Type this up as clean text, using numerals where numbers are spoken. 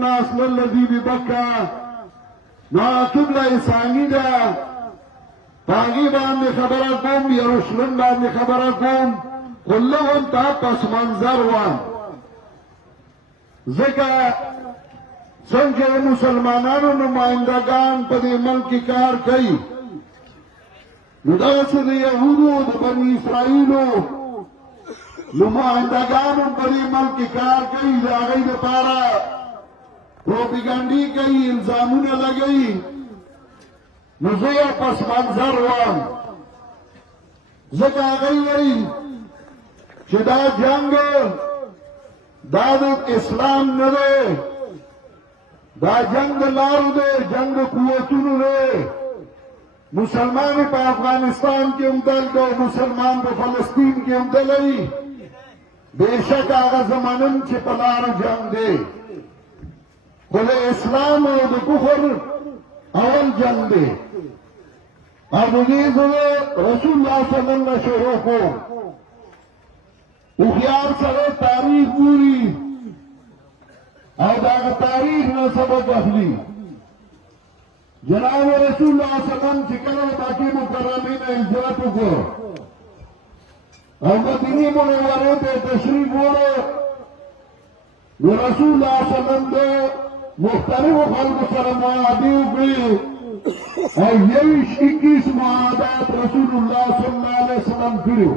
اصل الذي ببكة نا قبله ثاني ده باقي باندې خبره کوم یروشلم باندې خبره کوم كلهم تاسو منظر وان ځکه څنګه مسلمانانو نمائندگان په دې ملک کار کوي نو داسې د یهودو د بني اسرائیلو نمائندگانو په دې ملک کار کوي د هغوی دپاره پروپیګنډي کوي الزامونه لګوي نو زه یو پس منظر وم ځکه هغوی وایي چې دا جنګ دا د اسلام نه دی دا جنگ د لارو دی جنگ د قوتونو دی مسلمان په افغانستان کې هم دل دی مسلمان په فلسطین کې هم دلی بېشک هغه زمانم چې په لارو جنگ دی خو د اسلام او د کفر اول جنگ دی او د دې زه رسول الله صلی الله علیه وسلم نه شروع کوم هوښیار سره تاریخ ګوري او د هغه تاریخ نه سبق اخلي جناب رسول الله صلی الله علیه وسلم چې کله مکې مکرمې نه هجرت وکړ او مدینې منورې ته تشریف وړی نو رسول الله صلی الله علیه وسلم د مختلفو خلکو سره معاهدې وکړي او 21 معاهدات رسول الله صلی الله علیه وسلم کړي